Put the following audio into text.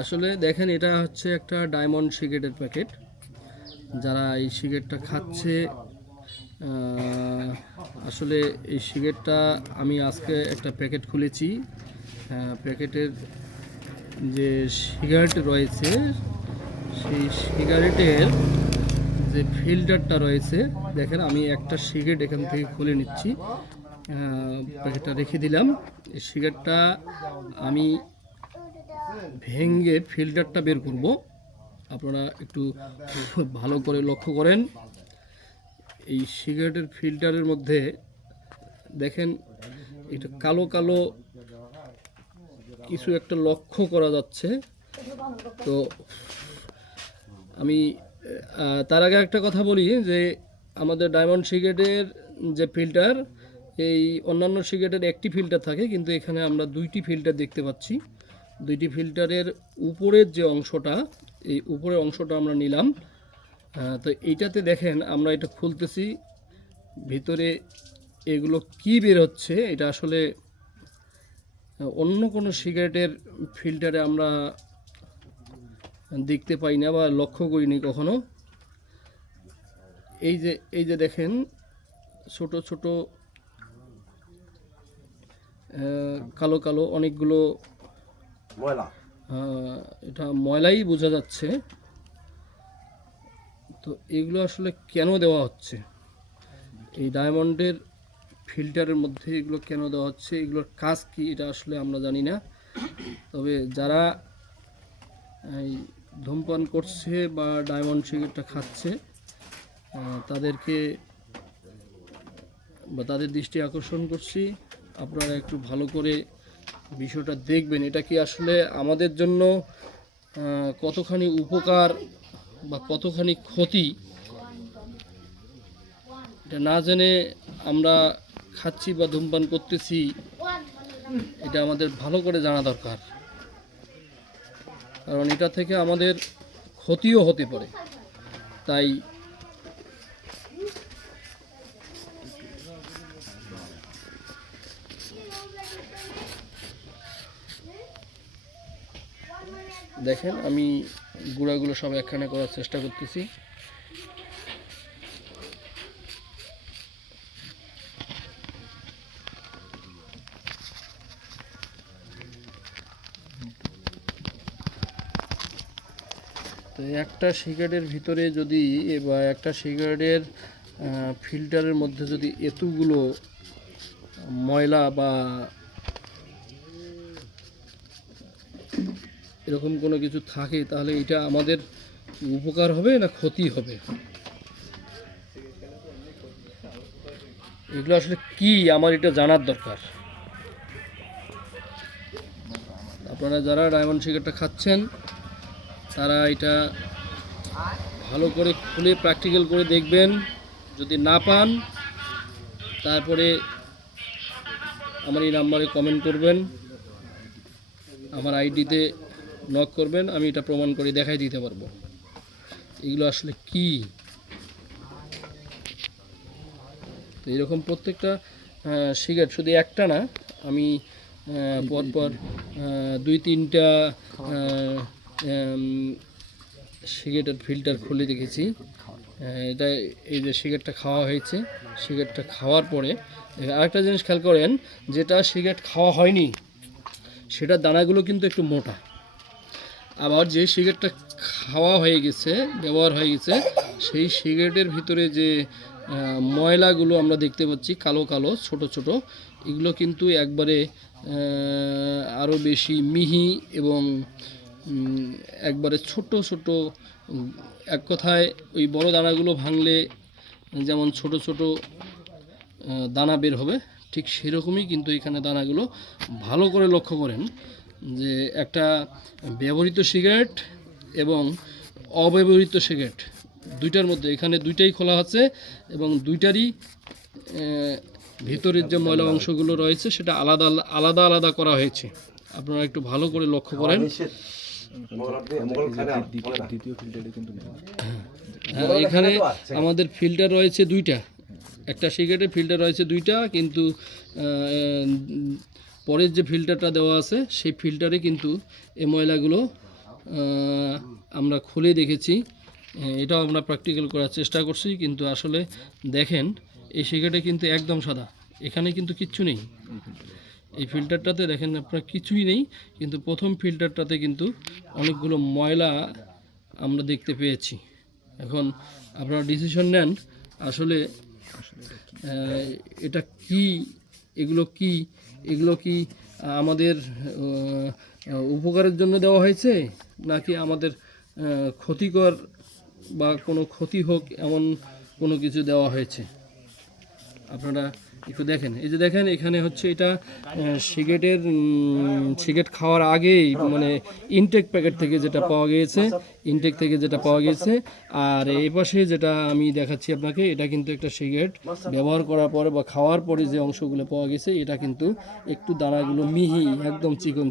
আসলে দেখেন, এটা হচ্ছে একটা ডায়মন্ড সিগারেটের প্যাকেট। যারা এই সিগারেটটা খাচ্ছে, আসলে এই সিগারেটটা আমি আজকে একটা প্যাকেট খুলেছি। প্যাকেটের যে সিগারেট রয়েছে, সেই সিগারেটের যে ফিল্টারটা রয়েছে, দেখেন আমি একটা সিগারেট এখান থেকে খুলে নিচ্ছি, প্যাকেটটা রেখে দিলাম। এই সিগারেটটা আমি ভেঙে ফিল্টারটা বের করব। আপনারা একটু ভালো করে লক্ষ্য করেন। এই সিগারেটের ফিল্টারের মধ্যে দেখেন এটা কালো কালো কিছু একটা লক্ষ্য করা যাচ্ছে। তো আমি তার আগে একটা কথা বলি যে আমাদের ডায়মন্ড সিগারেটের যে ফিল্টার, এই অন্যান্য সিগারেটের একটি ফিল্টার থাকে, কিন্তু এখানে আমরা দুইটি ফিল্টার দেখতে পাচ্ছি। দুইটি ফিল্টারের উপরের যে অংশটা, এই উপরের অংশটা আমরা নিলাম। তো এইটাতে দেখেন আমরা এটা খুলতেছি, ভিতরে এগুলো কি বের হচ্ছে এটা আসলে অন্য কোনো সিগারেটের ফিল্টারে আমরা দেখতে পাই না বা লক্ষ্য করিনি কখনো। এই যে দেখেন ছোট ছোট কালো কালো অনেকগুলো ময়লা, এটা ময়লাই বোঝা যাচ্ছে। তো এগুলো আসলে কেন দেওয়া হচ্ছে এই ডায়মন্ডের ফিল্টারের মধ্যে, এগুলো কেন দেওয়া হচ্ছে, এগুলোর কাজ কি, এটা আসলে আমরা জানি না। তবে যারা এই ধূমপান করছে বা ডায়মন্ড সিগারেটটা খাচ্ছে, তাদেরকে বা তাদের দৃষ্টি আকর্ষণ করছি, আপনারা একটু ভালো করে বিষয়টা দেখবেন। এটা কি আসলে আমাদের জন্য কতখানি উপকার বা কতখানি ক্ষতি, এটা না জেনে আমরা খাচ্ছি বা ধূমপান করতেছি, এটা আমাদের ভালো করে জানা দরকার। কারণ এটা থেকে আমাদের ক্ষতিও হতে পারে। তাই দেখেন আমি গুঁড়াগুলো সব একখানে করার চেষ্টা করতেছি। তো একটা সিগারেটের ভিতরে যদি বা একটা সিগারেটের ফিল্টারের মধ্যে যদি এতগুলো ময়লা বা এরকম কোনো কিছু থাকে, তাহলে এটা আমাদের উপকার হবে না ক্ষতি হবে? এগুলো আসলে কি আমার এটা জানার দরকার। আপনারা যারা ডায়মন্ড সিগারেটটা খাচ্ছেন, তারা এটা ভালো করে খুলে প্র্যাকটিক্যাল করে দেখবেন। যদি না পান, তারপরে আমার এই নাম্বারে কমেন্ট করবেন, আমার আইডিতে নক করবেন, আমি এটা প্রমাণ করে দেখাই দিতে পারবো এগুলো আসলে কি। তো এরকম প্রত্যেকটা সিগারেট, শুধু একটা না, আমি পরপর 2-3টা সিগারেটের ফিল্টার খুলে দেখেছি। এটা এই যে সিগারেটটা খাওয়া হয়েছে, সিগারেটটা খাওয়ার পরে আরেকটা জিনিস খেয়াল করেন, যেটা সিগারেট খাওয়া হয়নি সেটার দানাগুলো কিন্তু একটু মোটা। আবার যে সিগারেটটা খাওয়া হয়ে গেছে, ব্যবহার হয়ে গেছে, সেই সিগারেটের ভিতরে যে ময়লাগুলো আমরা দেখতে পাচ্ছি কালো কালো ছোট ছোট, এগুলো কিন্তু একবারে আরও বেশি মিহি এবং একবারে ছোট ছোট। এক কথায় ওই বড় দানাগুলো ভাঙলে যেমন ছোট ছোট দানা বের হবে, ঠিক সেরকমই কিন্তু এখানে দানাগুলো। ভালো করে লক্ষ্য করেন যে একটা ব্যবহৃত সিগারেট এবং অব্যবহৃত সিগারেট দুইটার মধ্যে, এখানে দুইটাই খোলা আছে এবং দুইটারই ভিতরের যে ময়লা অংশগুলো রয়েছে সেটা আলাদা আলাদা আলাদা করা হয়েছে। আপনারা একটু ভালো করে লক্ষ্য করেন। এখানে আমাদের ফিল্টার রয়েছে দুইটা, একটা সিগারেটের ফিল্টার রয়েছে দুইটা, কিন্তু পরের যে ফিল্টারটা দেওয়া আছে সেই ফিল্টারে কিন্তু এই ময়লাগুলো আমরা খুলে দেখেছি। এটাও আমরা প্র্যাকটিক্যাল করার চেষ্টা করছি, কিন্তু আসলে দেখেন এই সিগারেটে কিন্তু একদম সাদা, এখানে কিন্তু কিচ্ছু নেই। এই ফিল্টারটাতে দেখেন আপনার কিছুই নেই, কিন্তু প্রথম ফিল্টারটাতে কিন্তু অনেকগুলো ময়লা আমরা দেখতে পেয়েছি। এখন আপনারা ডিসিশন নেন আসলে এটা কি, এগুলো কি আমাদের উপকারের জন্য দেওয়া হয়েছে, নাকি আমাদের ক্ষতিকর বা কোনো ক্ষতি হোক এমন কোনো কিছু দেওয়া হয়েছে। আপনারা একটু দেখেন, এই যে দেখেন এখানে হচ্ছে এটা সিগারেট খাওয়ার আগেই মানে ইনটেক প্যাকেট থেকে যেটা পাওয়া গিয়েছে, আর এই পাশে যেটা আমি দেখাচ্ছি আপনাকে, এটা কিন্তু একটা সিগারেট ব্যবহার করার পরে বা খাওয়ার পরে যে অংশগুলো পাওয়া গেছে, এটা কিন্তু একটু দানাগুলো মিহি, একদম চিকন।